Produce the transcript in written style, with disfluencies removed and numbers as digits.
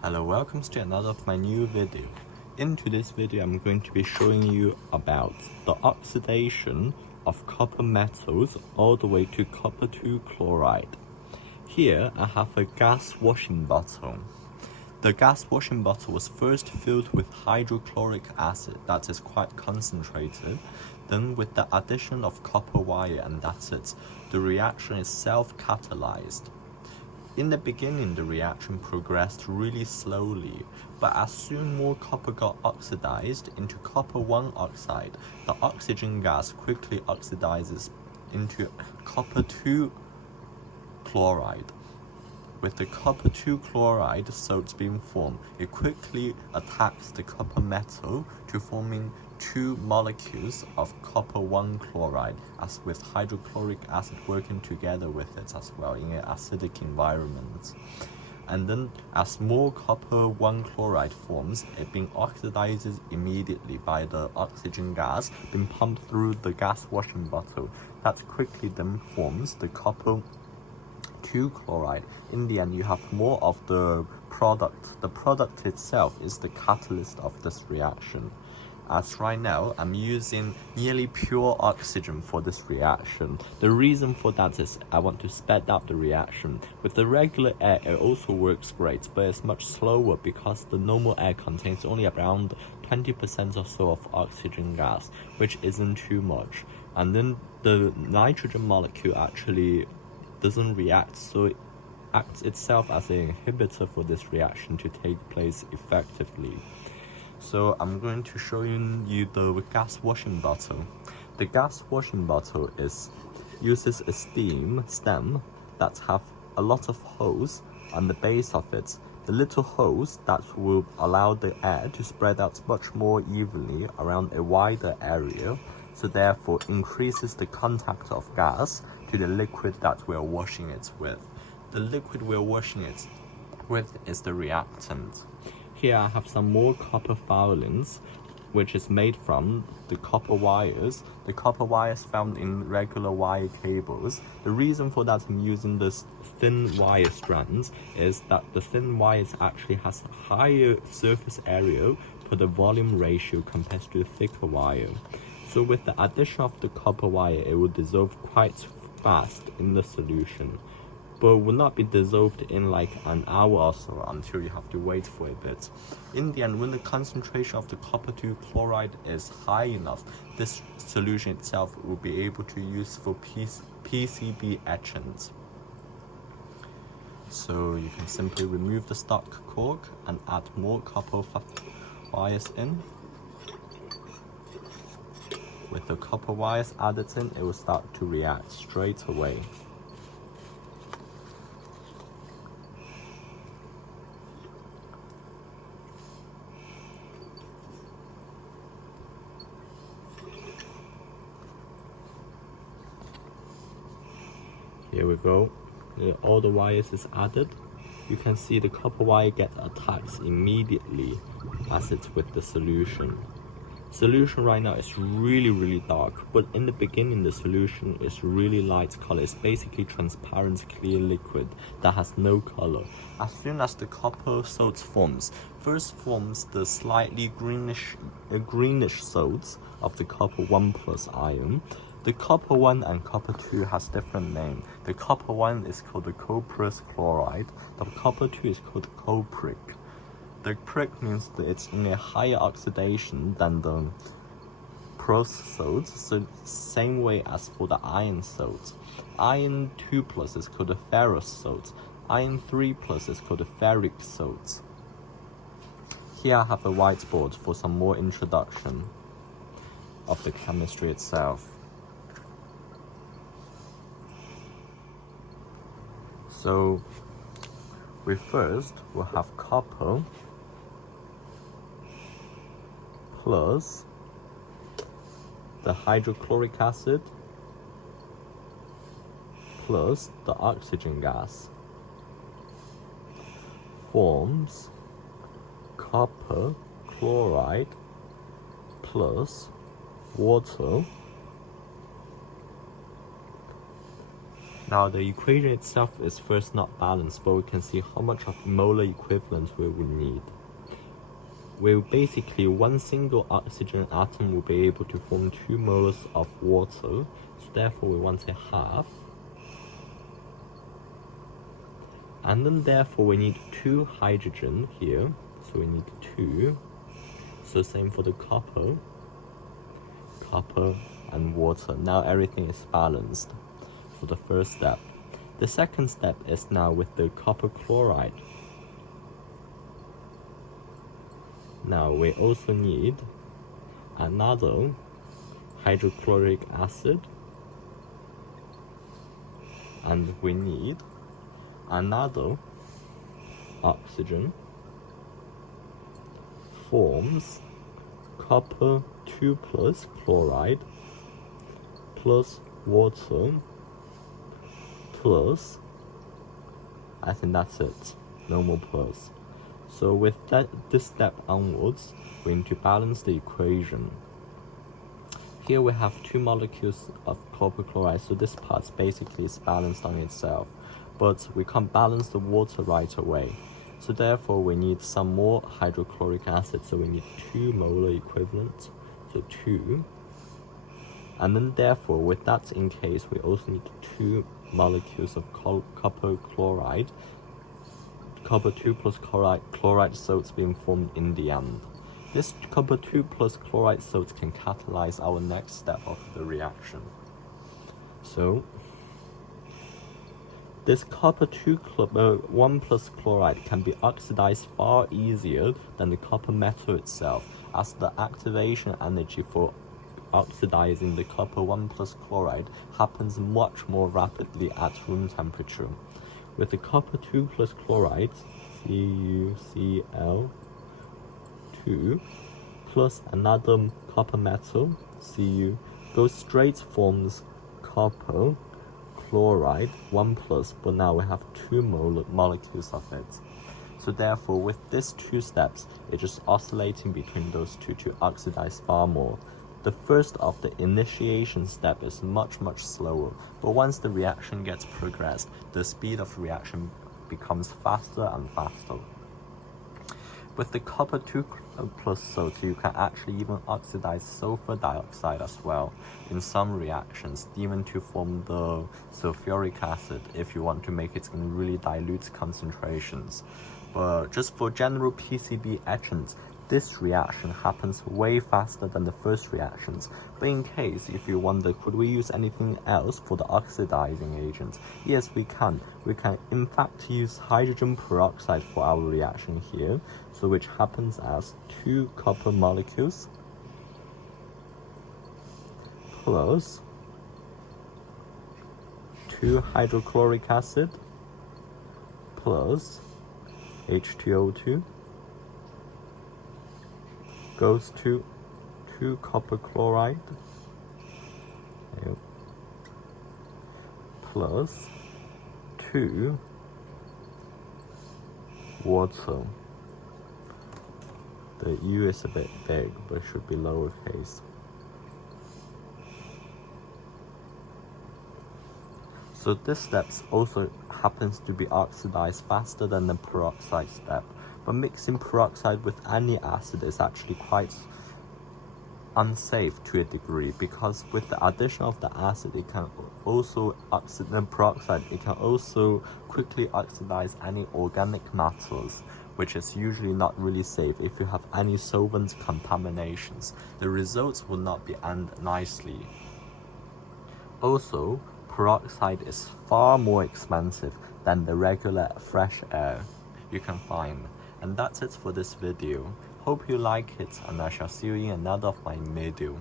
Hello, welcome to another of my new video. In today's video, I'm going to be showing you about the oxidation of copper metals all the way to copper 2 chloride. Here, I have a gas washing bottle. The gas washing bottle was first filled with hydrochloric acid that is quite concentrated. Then with the addition of copper wire, and that's it. The reaction is self-catalyzed. In the beginning, the reaction progressed really slowly, but as soon more copper got oxidized into copper 1 oxide, the oxygen gas quickly oxidizes into copper 2 chloride. With the copper 2 chloride salts being formed, it quickly attacks the copper metal to forming two molecules of copper 1 chloride, as with hydrochloric acid working together with it as well in an acidic environment. And then as more copper 1 chloride forms, it being oxidized immediately by the oxygen gas being pumped through the gas washing bottle. That quickly then forms the copper 2 chloride. In the end, you have more of the product. The product itself is the catalyst of this reaction. As right now, I'm using nearly pure oxygen for this reaction. The reason for that is I want to speed up the reaction. With the regular air, it also works great, but it's much slower because the normal air contains only around 20% or so of oxygen gas, which isn't too much. And then the nitrogen molecule actually doesn't react, so it acts itself as an inhibitor for this reaction to take place effectively. So I'm going to show you the gas washing bottle. The gas washing bottle uses a steam stem that have a lot of holes on the base of it. The little holes that will allow the air to spread out much more evenly around a wider area, so therefore increases the contact of gas to the liquid that we're washing it with. The liquid we're washing it with is the reactant. Here I have some more copper filings, which is made from the copper wires. The copper wires found in regular wire cables. The reason for that I'm using this thin wire strands is that the thin wires actually has higher surface area per the volume ratio compared to the thicker wire. So with the addition of the copper wire, it will dissolve quite fast in the solution, but will not be dissolved in like an hour or so until you have to wait for a bit. In the end, when the concentration of the copper 2 chloride is high enough, this solution itself will be able to use for PCB etchants. So you can simply remove the stock cork and add more copper wires in. With the copper wires added in, it will start to react straight away. Here we go. All the wires is added. You can see the copper wire gets attacked immediately as it's with the solution. Solution right now is really dark, but in the beginning the solution is really light color. It's basically transparent clear liquid that has no color. As soon as the copper salts forms, first forms the slightly greenish salts of the copper 1 plus ion. The copper 1 and copper 2 has different names. The copper 1 is called the cuprous chloride. The copper 2 is called cupric. The prick means that it's in a higher oxidation than the pros salts, so same way as for the iron salts. Iron 2 plus is called the ferrous salt. Iron 3 plus is called the ferric salt. Here I have a whiteboard for some more introduction of the chemistry itself. So we first will have copper plus the hydrochloric acid plus the oxygen gas forms copper chloride plus water Now the equation itself is first not balanced, but we can see how much of molar equivalent we will need. Basically, one single oxygen atom will be able to form 2 moles of water, so therefore we want a half. And then therefore we need 2 hydrogen here, so we need 2. So same for the copper and water. Now everything is balanced for the first step. The second step is now with the copper chloride. Now we also need another hydrochloric acid, and we need another oxygen, forms copper 2 plus chloride plus water plus, I think that's it, no more plus. So with this step onwards, we need to balance the equation. Here we have 2 molecules of copper chloride, so this part basically is balanced on itself, but we can't balance the water right away. So therefore we need some more hydrochloric acid, so we need 2 molar equivalent, so 2. And then therefore with that in case, we also need 2 molecules of copper chloride, copper 2 plus chloride salts being formed in the end. This copper 2 plus chloride salts can catalyze our next step of the reaction. So this copper 1 plus chloride can be oxidized far easier than the copper metal itself, as the activation energy for oxidizing the copper 1 plus chloride happens much more rapidly at room temperature. With the copper 2 plus chloride, CuCl2, plus another copper metal, Cu, goes straight forms copper chloride 1 plus, but now we have 2 molecules of it. So therefore with these 2 steps, it's just oscillating between those 2 to oxidize far more. The first of the initiation step is much slower, but once the reaction gets progressed, the speed of reaction becomes faster and faster. With the copper 2 plus salts, you can actually even oxidize sulfur dioxide as well in some reactions, even to form the sulfuric acid if you want to make it in really dilute concentrations. But just for general PCB etchants, this reaction happens way faster than the first reactions. But in case, if you wonder, could we use anything else for the oxidizing agent? Yes, we can. We can in fact use hydrogen peroxide for our reaction here, so which happens as 2 copper molecules plus 2 hydrochloric acid plus H2O2 goes to 2 copper chloride plus 2 water. The U is a bit big, but should be lowercase. So this step also happens to be oxidized faster than the peroxide step. But mixing peroxide with any acid is actually quite unsafe to a degree, because with the addition of the acid, it can also peroxide. It can also quickly oxidize any organic matters, which is usually not really safe. If you have any solvent contaminations, the results will not be end nicely. Also, peroxide is far more expensive than the regular fresh air you can find. And that's it for this video. Hope you like it, and I shall see you in another of my video.